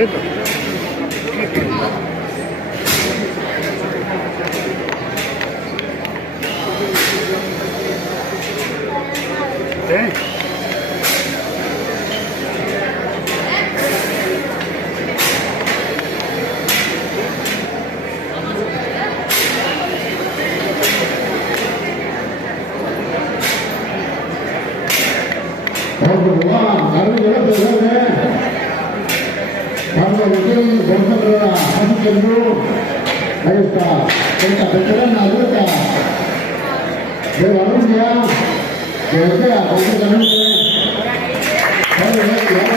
Esto. Sí. Ahí está, esta veterana atleta de Valencia, que desea completamente